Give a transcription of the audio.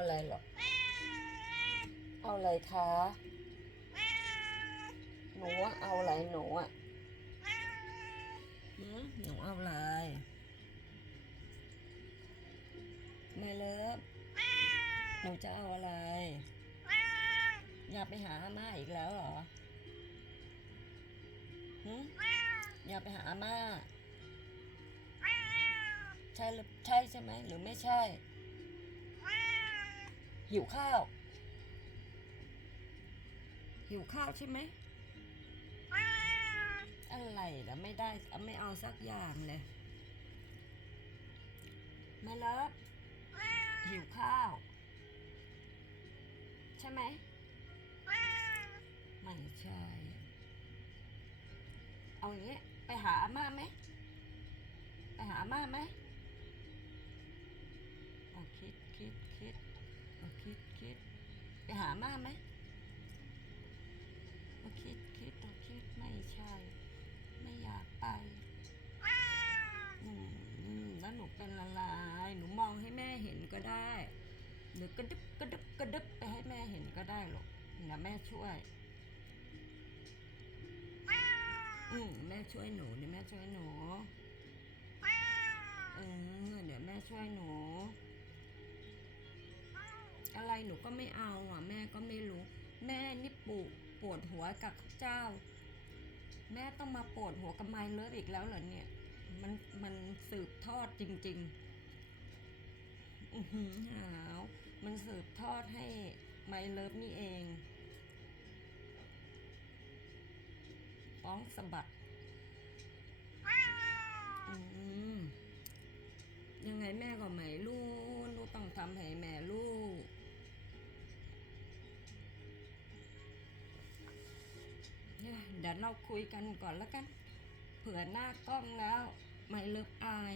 อะไรหรอกเอาอะไรคะหนูว่าเอาอะไรหนูอะหืมหนูเอาอะไรแม่เลิฟหนูจะเอาอะไร อยากไปหาอาม่าอีกแล้วเหรอหืมอยากไปหาอาม่า ใช่หรือใช่ใช่ไหมหรือไม่ใช่ หิวข้าว หิวข้าวใช่ไหม อะไรแล้วไม่ได้ไม่เอาสักอย่างเลยไม่เลิฟหิวข้าว ใช่ไหมไม่ใช่ เอาอย่างนี้ไปหาอาม่าไหมไปหาอาม่าไหมคิดคิดคิด คิดคิดไปหาอาม่าไหมเอาคิดคิดเอาคิดไม่ใช่ ไม่อยากไปอืมแล้วหนูเป็นอะไรหนูมองให้แม่เห็นก็ได้หรือกระดึบกระดึบกระดึบไปให้แม่เห็นก็ได้หรอกเดี๋ยวแม่ช่วยอืมแม่ช่วยหนูเดี๋ยวแม่ช่วยหนูเออเดี๋ยวแม่ช่วยหนู หนูก็ไม่เอาอะ แม่ก็ไม่รู้ แม่นี่ปุปวดหัวกับเจ้า แม่ต้องมาปวดหัวกับไมเลิฟอีกแล้วเหรอเนี่ย มันมันสืบทอดจริง ๆ อือหือหาวมันสืบทอดให้ไมเลิฟนี่เองฟ้องสะบัดอืมยังไงแม่ก็ไม่รู้ลูกต้องทำให้แม่รู้ ดี๋ยวเราคุยกันก่อนแล้วกัน เผื่อหน้ากล้องแล้วไม่เลิกอาย